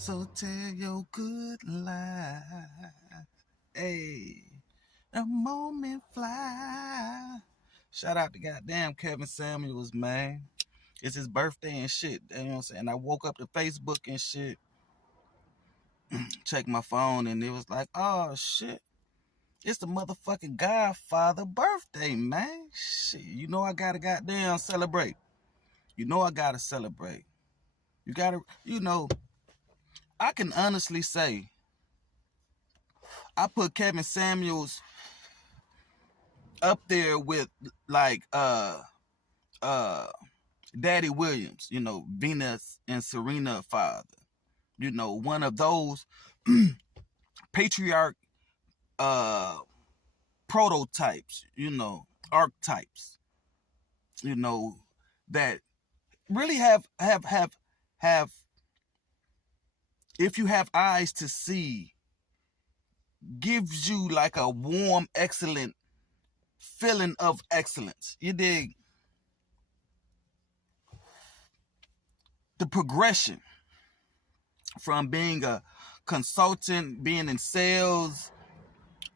So tell your good lies. Hey, the moment fly. Shout out to goddamn Kevin Samuels, man. It's his birthday and shit. You know what I'm saying? I woke up to Facebook and shit, checked my phone, and it was like, oh shit. It's the motherfucking Godfather birthday, man. Shit, you know I gotta goddamn celebrate. You know I gotta celebrate. You gotta, I can honestly say I put Kevin Samuels up there with like uh Daddy Williams, Venus and Serena father. One of those patriarch uh prototypes, archetypes, that really have if you have eyes to see, gives you like a warm, excellent feeling of excellence. You dig? The progression from being a consultant, being in sales,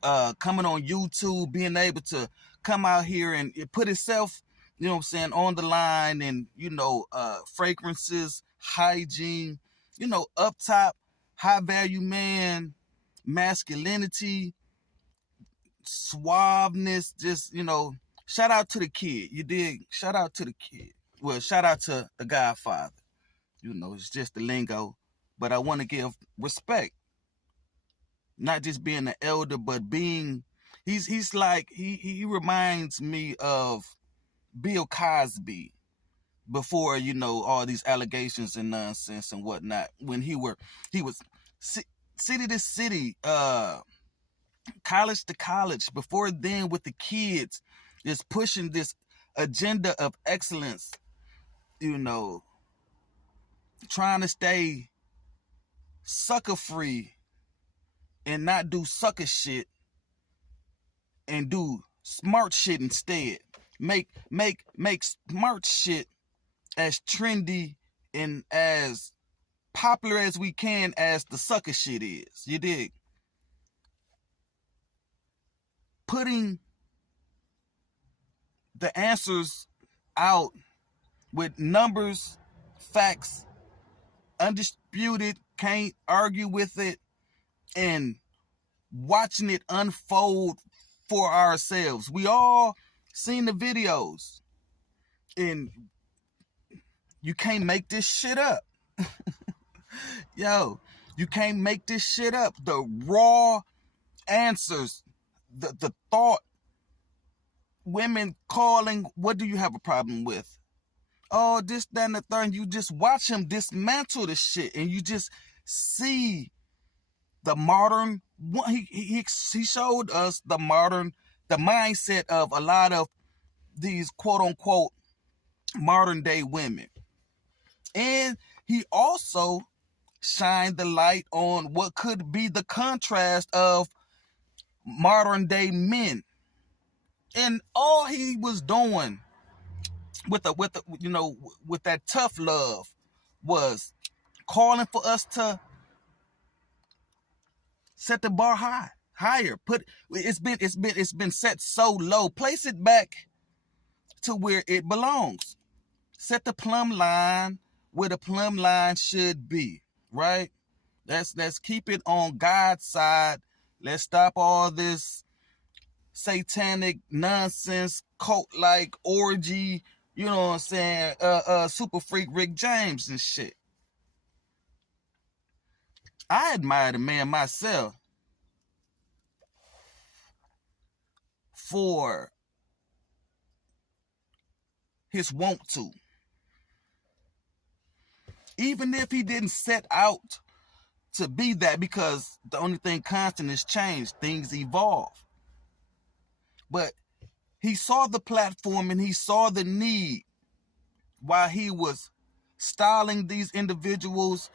coming on YouTube, being able to come out here and put itself, on the line, and, fragrances, hygiene, up top, high value man, masculinity, suaveness, just, shout out to the kid. You dig? Shout out to the kid. Well, shout out to the Godfather. It's just the lingo. But I want to give respect. Not just being an elder, but being he's like he reminds me of Bill Cosby before, all these allegations and nonsense and whatnot. When he was city to city, college to college, before then with the kids, just pushing this agenda of excellence, trying to stay sucker free and not do sucker shit and do smart shit instead. Make smart shit as trendy and as popular as we can as the sucker shit is. You dig? Putting the answers out with numbers, facts, undisputed, can't argue with it, and watching it unfold for ourselves. We all seen the videos, and you can't make this shit up. Yo, you can't make this shit up. The raw answers, the thought, women calling, what do you have a problem with? Oh, this, that, and the third. And you just watch him dismantle the shit, and you just see the modern. He showed us the mindset of a lot of these quote unquote modern day women, and he also shined the light on what could be the contrast of modern day men. And all he was doing with that tough love was calling for us to set the bar higher. It's been set so low. Place it back to where it belongs. Set the plumb line where the plumb line should be, right? Let's keep it on God's side. Let's stop all this satanic nonsense, cult-like orgy, you know what I'm saying, super freak Rick James and shit. I admire the man myself for his want to. Even if he didn't set out to be that, because the only thing constant is change, things evolve. But he saw the platform and he saw the need while he was styling these individuals.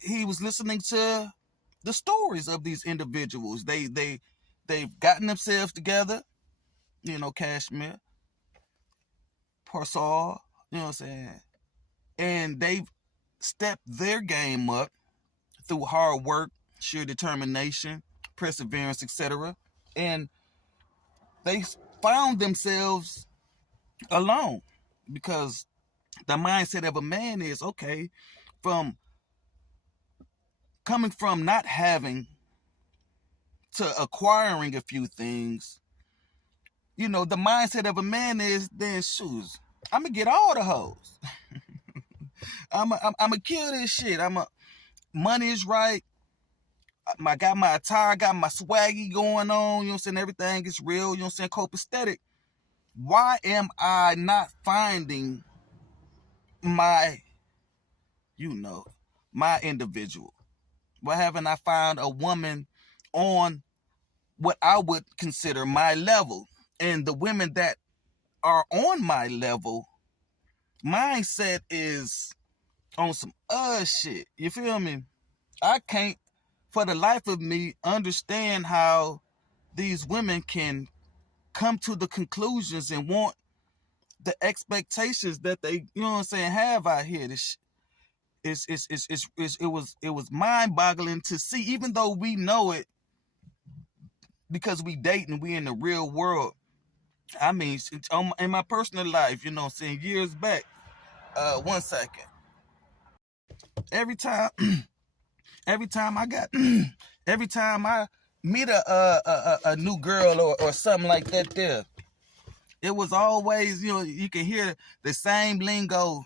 He was listening to the stories of these individuals. They've gotten themselves together, Cashmere, Parsall, you know what I'm saying? And they've step their game up through hard work, sheer determination, perseverance, etc. And they found themselves alone because the mindset of a man is okay, from coming from not having to acquiring a few things. The mindset of a man is, then shoes, I'm gonna get all the hoes. I'm gonna kill this shit. Money is right. I got my attire, got my swaggy going on. You know what I'm saying? Everything is real. You know what I'm saying? Copacetic. Why am I not finding my, my individual? Why haven't I found a woman on what I would consider my level? And the women that are on my level, mindset is on some shit. You feel me? I can't, for the life of me, understand how these women can come to the conclusions and want the expectations that they, have out here. This it was mind-boggling to see, even though we know it because we date and we in the real world. I mean, in my personal life, years back. 1 second. Every time, every time I got, every time I meet a new girl or something like that, it was always, you can hear the same lingo.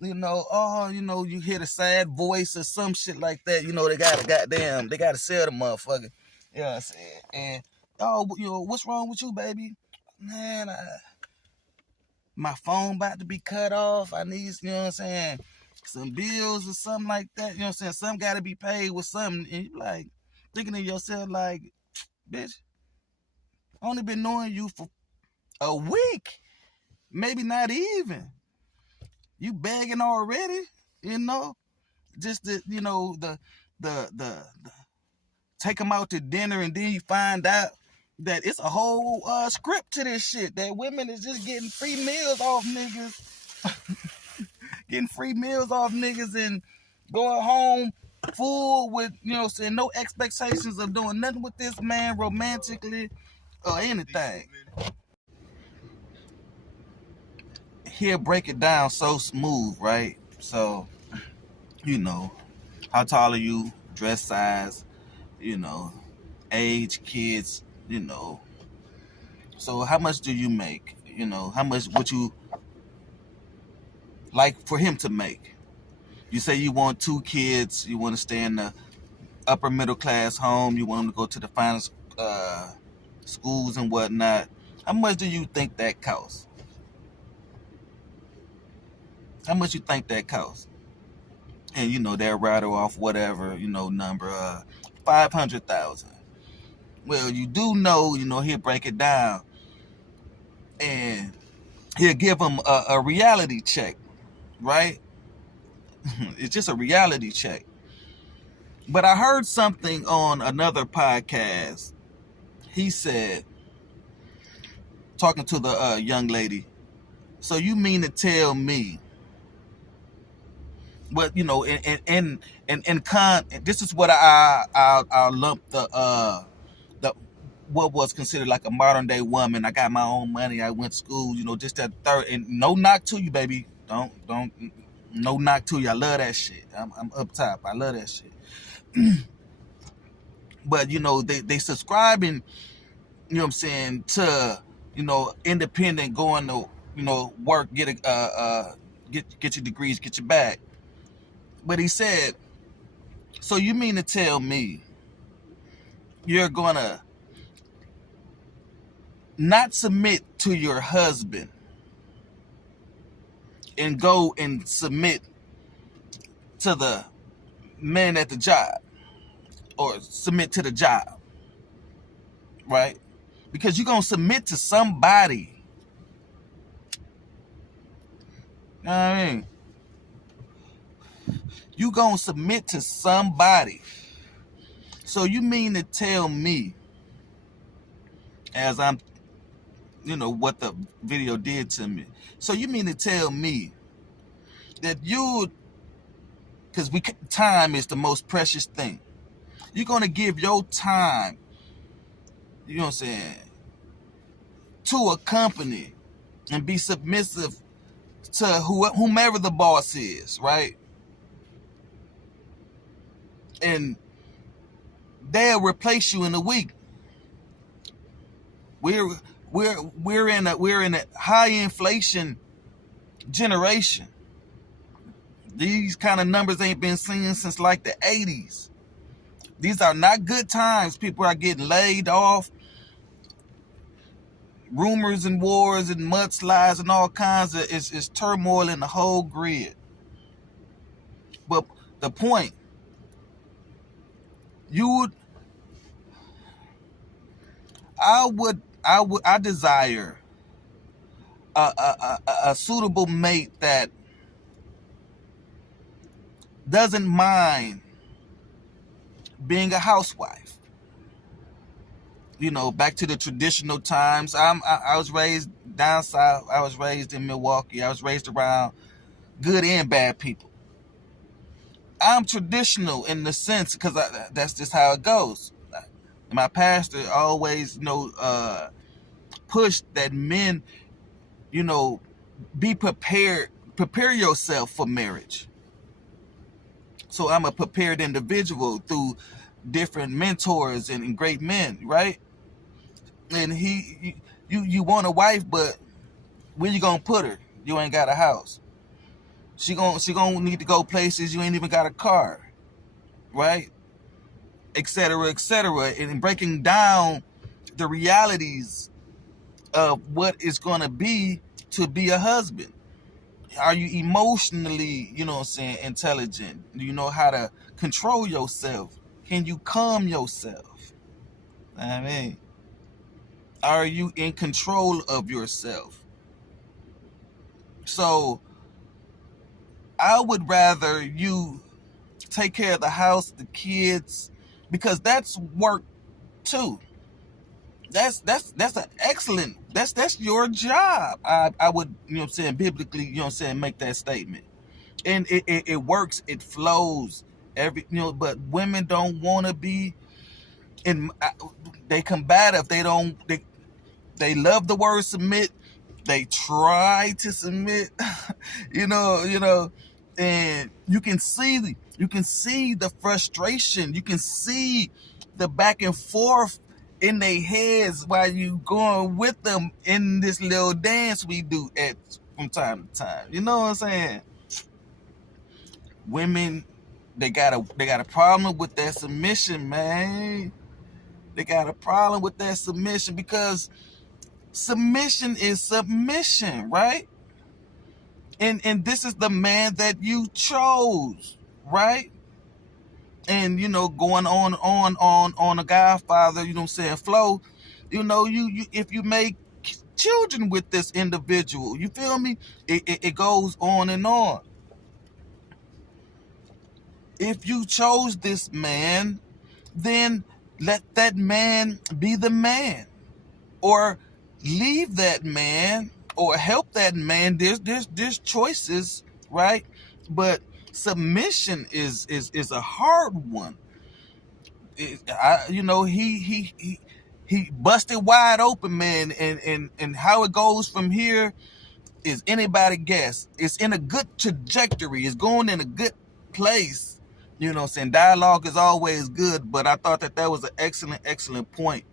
You hear the sad voice or some shit like that. They gotta sell the motherfucker. You know what I'm saying? And, what's wrong with you, baby? Man, my phone about to be cut off. I need, some bills or something like that. You know what I'm saying? Something got to be paid with something. And you like, thinking to yourself like, bitch, I only been knowing you for a week. Maybe not even. You begging already, just the take them out to dinner, and then you find out that it's a whole script to this shit, that women is just getting free meals off niggas, and going home full with, no expectations of doing nothing with this man romantically or anything. He'll break it down so smooth, right? So, how tall are you, dress size, age, kids, so how much do you make? How much would you like for him to make? You say you want 2 kids, you want to stay in the upper middle class home, you want them to go to the finest schools and whatnot. How much do you think that costs? How much you think that costs? And they'll rattle off whatever, number, 500,000. Well, you do know, he'll break it down and he'll give them a reality check, right? It's just a reality check. But I heard something on another podcast. He said, talking to the young lady, so you mean to tell me, but this is what I lump the what was considered like a modern day woman. I got my own money. I went to school, just that third. And no knock to you, baby. Don't. No knock to you. I love that shit. I'm up top. I love that shit. But they subscribing, what I'm saying, to independent, going to work, get your degrees, get your bag. But he said, so you mean to tell me you're gonna not submit to your husband and go and submit to the man at the job, or submit to the job, right? Because you're gonna submit to somebody. You know what I mean? You gonna submit to somebody. So you mean to tell me, as I'm, what the video did to me. So you mean to tell me that you because time is the most precious thing. You're going to give your time, you know what I'm saying, to a company and be submissive to whomever the boss is, right? And they'll replace you in a week. We're in a high inflation generation. These kind of numbers ain't been seen since like the 80s. These are not good times. People are getting laid off. Rumors and wars and mudslides and all kinds of is turmoil in the whole grid. But the point, I desire a suitable mate that doesn't mind being a housewife. You know, back to the traditional times. I was raised down south. I was raised in Milwaukee. I was raised around good and bad people. I'm traditional in the sense because that's just how it goes. My pastor always, pushed that men, be prepared, prepare yourself for marriage. So I'm a prepared individual through different mentors and great men, right? And you want a wife, but where you gonna put her? You ain't got a house. She gonna need to go places. You ain't even got a car, right? Etc. etc. And breaking down the realities of what it's gonna be to be a husband. Are you emotionally, intelligent? Do you know how to control yourself? Can you calm yourself? I mean, are you in control of yourself? So I would rather you take care of the house, the kids, because that's work too. That's an excellent, that's your job. I would, biblically, make that statement. And it works, it flows but women don't want to be they combative. They love the word submit. They try to submit, and you can see the frustration. You can see the back and forth in their heads while you going with them in this little dance we do from time to time. You know what I'm saying? Women, they got a problem with that submission, man. They got a problem with that submission because submission is submission, right? And this is the man that you chose, right? And going on a Godfather, flow, you if you make children with this individual, you feel me? It goes on and on. If you chose this man, then let that man be the man, or leave that man, or help that man. There's choices, right? But submission is a hard one. He busted wide open, man, and how it goes from here is anybody guess. It's in a good trajectory. It's going in a good place. You know what I'm saying? Dialogue is always good, but I thought that was an excellent point.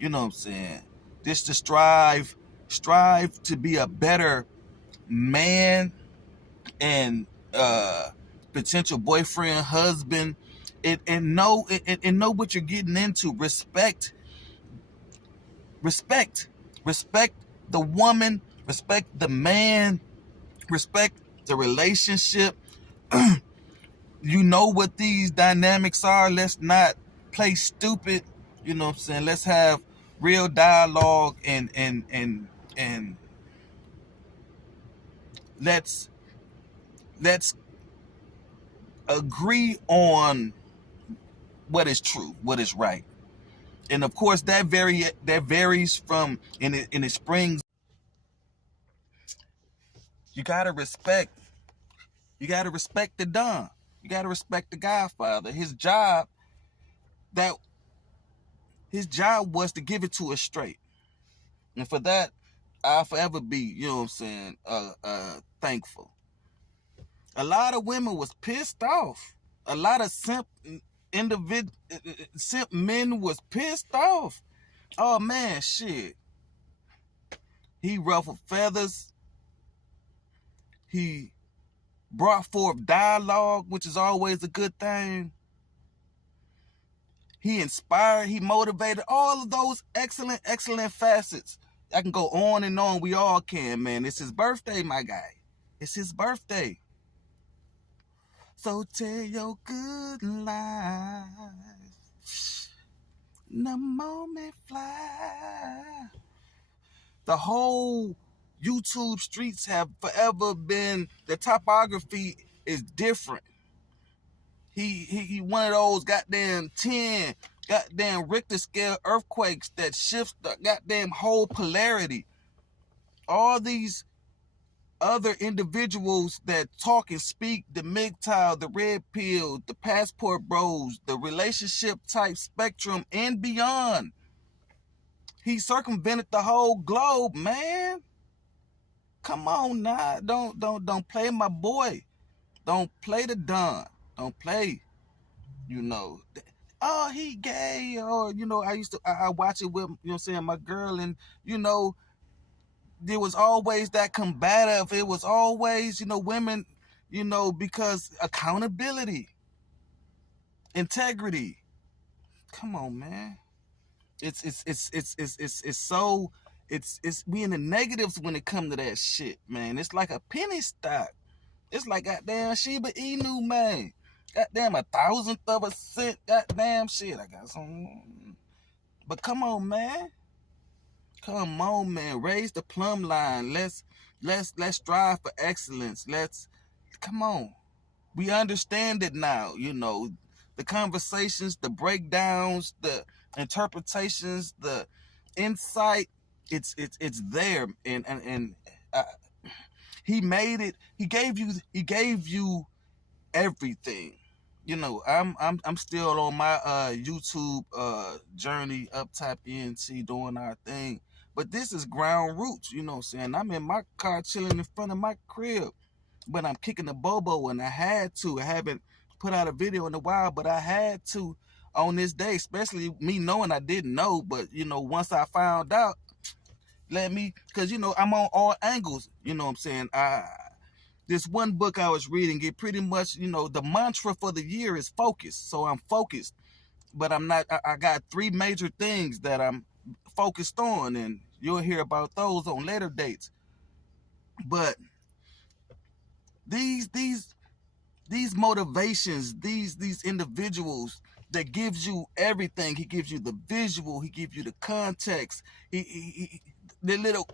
You know what I'm saying? Just to strive to be a better man and potential boyfriend, husband, and know what you're getting into. Respect the woman, respect the man, respect the relationship. You know what these dynamics are. Let's not play stupid. You know what I'm saying? Let's have real dialogue and let's agree on what is true, what is right. And of course that varies from and it springs. You gotta respect the Don. You got to respect the Godfather. His job was to give it to us straight. And for that, I'll forever be, you know what I'm saying, thankful. A lot of women was pissed off. A lot of simp men was pissed off. Oh man, shit. He ruffled feathers. He brought forth dialogue, which is always a good thing. He inspired, he motivated, all of those excellent facets. I can go on and on. We all can, man. It's his birthday, my guy. It's his birthday. So tell your good life. The moment fly. The whole YouTube streets have forever been, the topography is different. He one of those goddamn 10 goddamn Richter scale earthquakes that shifts the goddamn whole polarity. All these other individuals that talk and speak, the MGTOW, the Red Pill, the Passport Bros, the relationship type spectrum and beyond. He circumvented the whole globe, man. Come on now. Don't play my boy. Don't play the Don. Don't play, you know. Oh, he gay, or I watch it with, my girl, and there was always that combative. It was always, women, because accountability, integrity. Come on, man. It's so we in the negatives when it comes to that shit, man. It's like a penny stock. It's like goddamn Shiba Inu, man. Goddamn 1,000th of a cent. Goddamn shit. I got some. But come on, man. Come on, man. Raise the plumb line. Let's strive for excellence. Come on. We understand it now. The conversations, the breakdowns, the interpretations, the insight. It's there, and he made it. He gave you everything. I'm still on my YouTube journey, up top ENT, doing our thing. But this is ground roots, you know what I'm saying? I'm in my car chilling in front of my crib, but I'm kicking the bobo, and I had to. I haven't put out a video in a while, but I had to on this day, especially me knowing I didn't know. But, once I found out, because, I'm on all angles, you know what I'm saying? This one book I was reading, it pretty much, the mantra for the year is focus. So I'm focused, but I'm not, I got 3 major things that I'm focused on, and you'll hear about those on later dates. But these motivations, these individuals that gives you everything. He gives you the visual, he gives you the context, he the little,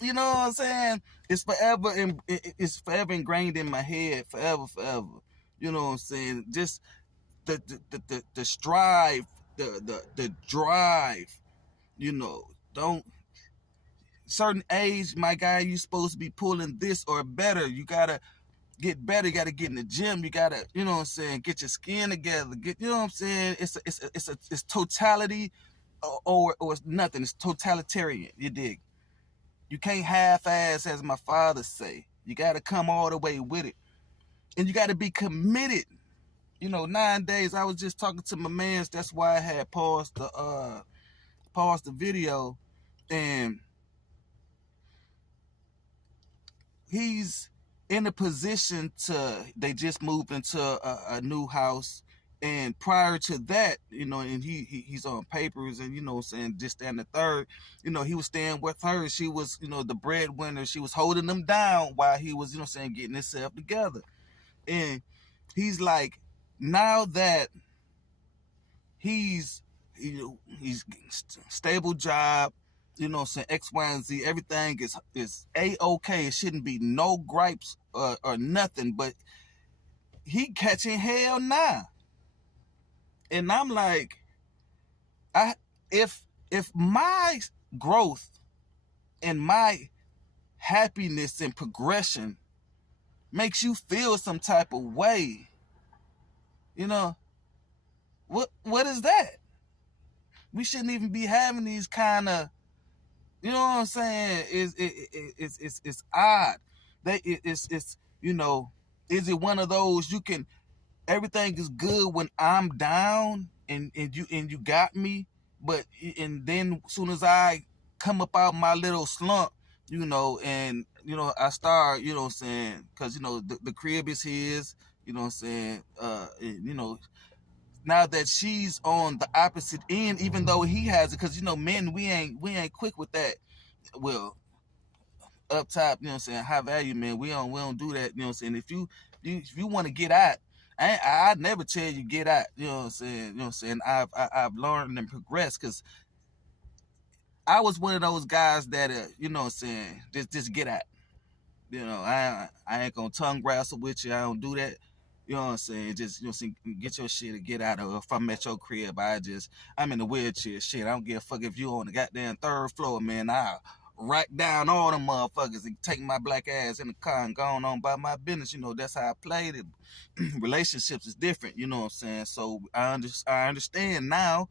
you know what I'm saying? It's forever ingrained in my head, forever. You know what I'm saying? Just the strive, the drive. Don't, certain age, my guy, you supposed to be pulling this or better. You gotta get better. You gotta get in the gym. You gotta, you know what I'm saying, get your skin together. You know what I'm saying? It's totality or it's nothing. It's totalitarian. You dig? You can't half-ass, as my father say. You gotta come all the way with it, and you gotta be committed. 9 days. I was just talking to my mans. That's why I had paused the video, and he's in a position they just moved into a new house, and prior to that, and he's on papers, and saying this, that, and the third, he was staying with her. She was, the breadwinner. She was holding him down while he was, getting himself together. And he's like, now that he's stable job, X, Y, and Z, everything is A-okay. It shouldn't be no gripes or nothing, but he catching hell now. And I'm like, if my growth and my happiness and progression makes you feel some type of way, You know, what is that? We shouldn't even be having these kind of, you know what I'm saying? It's odd. It's you know, is it one of those you can, everything is good when I'm down and you got me, but and then as soon as I come up out my little slump, you know, and you know I start, you know what I'm saying, because you know the crib is his, you know what I'm saying, and, you know, now that she's on the opposite end, even though he has it, because you know men, we ain't quick with that. Well, up top, you know what I'm saying, high value men, we don't do that, you know what I'm saying. If you want to get out, I'd never tell you get out, you know what I'm saying, you know what I'm saying. I've learned and progressed, because I was one of those guys that you know what I'm saying, just get out. You know, I ain't gonna tongue wrestle with you. I don't do that. You know what I'm saying? Just, you know what I'm saying, get your shit and get out of. If I'm at your crib, I'm in the wheelchair. Shit, I don't give a fuck if you on the goddamn third floor, man. I'll write down all them motherfuckers and take my black ass in the car and go on by my business. You know, that's how I played it. Relationships is different. You know what I'm saying? So I understand now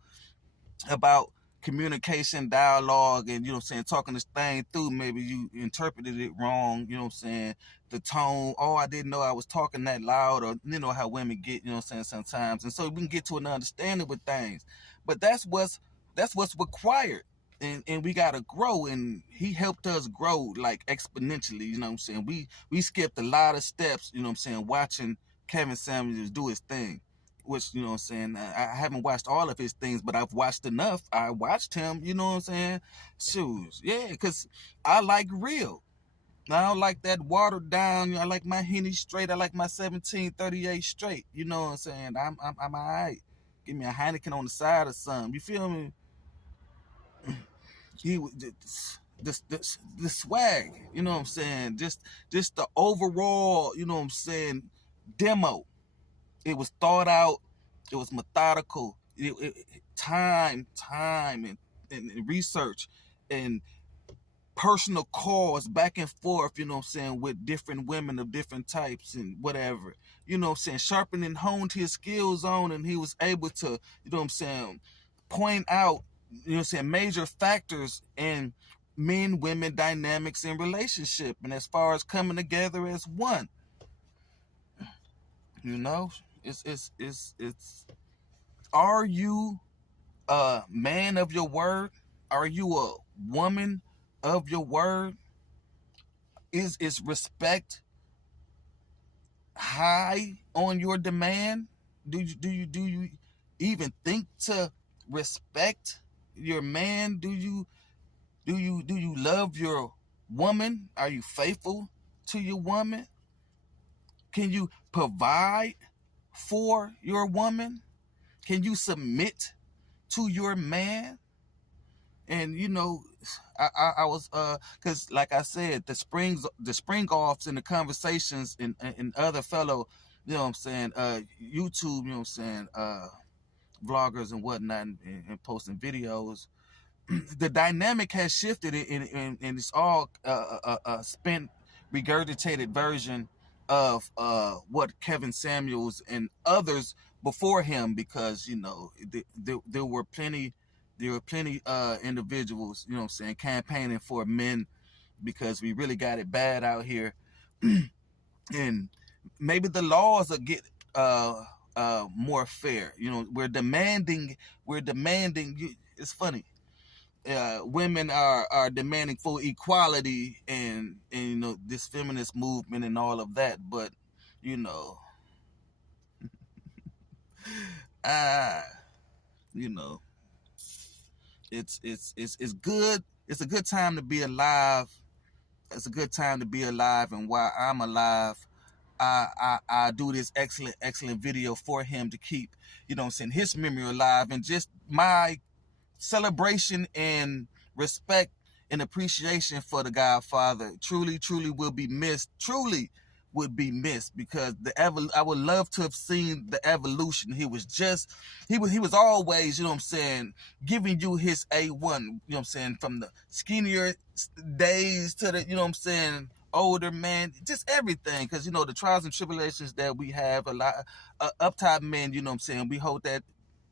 about communication, dialogue, and you know what I'm saying, talking this thing through. Maybe you interpreted it wrong, you know what I'm saying, the tone. Oh, I didn't know I was talking that loud, or you know how women get, you know what I'm saying, sometimes. And so we can get to an understanding with things. But that's what's required. And we gotta grow, and he helped us grow like exponentially, you know what I'm saying. We skipped a lot of steps, you know what I'm saying, watching Kevin Samuels do his thing, which, you know what I'm saying, I haven't watched all of his things, but I've watched enough. I watched him, you know what I'm saying. Shoes, yeah, because I like real. I don't like that watered down. You know, I like my Henny straight. I like my 1738 straight. You know what I'm saying. I'm all right. Give me a Heineken on the side or something. You feel me? He the swag. You know what I'm saying. Just the overall. You know what I'm saying. Demo. It was thought out. It was methodical. Time, and research and personal calls back and forth, you know what I'm saying, with different women of different types and whatever. You know what I'm saying? Sharpened and honed his skills on, and he was able to, you know what I'm saying, point out, you know what I'm saying, major factors in men women dynamics in relationship, and as far as coming together as one. You know, it's are you a man of your word? Are you a woman of your word? Is respect high on your demand? Do you even think to respect your man? Do you love your woman? Are you faithful to your woman? Can you provide for your woman? Can you submit to your man? And you know, I was because like I said, the spring offs and the conversations and other fellow, you know what I'm saying, YouTube, you know what I'm saying, vloggers and whatnot, and posting videos. The dynamic has shifted, and it's all a spent, regurgitated version of what Kevin Samuels and others before him, because you know there were plenty individuals, you know what I'm saying, campaigning for men, because we really got it bad out here. And maybe the laws will get more fair. You know, we're demanding. It's funny, women are demanding for equality, and you know, this feminist movement and all of that. But you know, ah, you know, it's good. It's a good time to be alive. It's a good time to be alive, and while I'm alive, I do this excellent video for him to keep, you know what I'm saying, his memory alive, and just my celebration and respect and appreciation for the Godfather truly will be missed. Truly would be missed, because I would love to have seen the evolution. He was always, you know what I'm saying, giving you his A1, you know what I'm saying, from the skinnier days to the, you know what I'm saying, older, man, just everything. Because, the trials and tribulations that we have, a lot up top men, you know what I'm saying, we hold that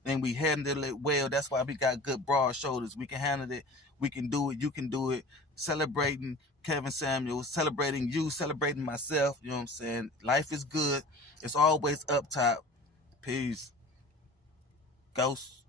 and we handle it well. That's why we got good broad shoulders. We can handle it. We can do it. You can do it. Celebrating Kevin Samuels, celebrating you, celebrating myself. You know what I'm saying? Life is good. It's always up top. Peace. Ghost.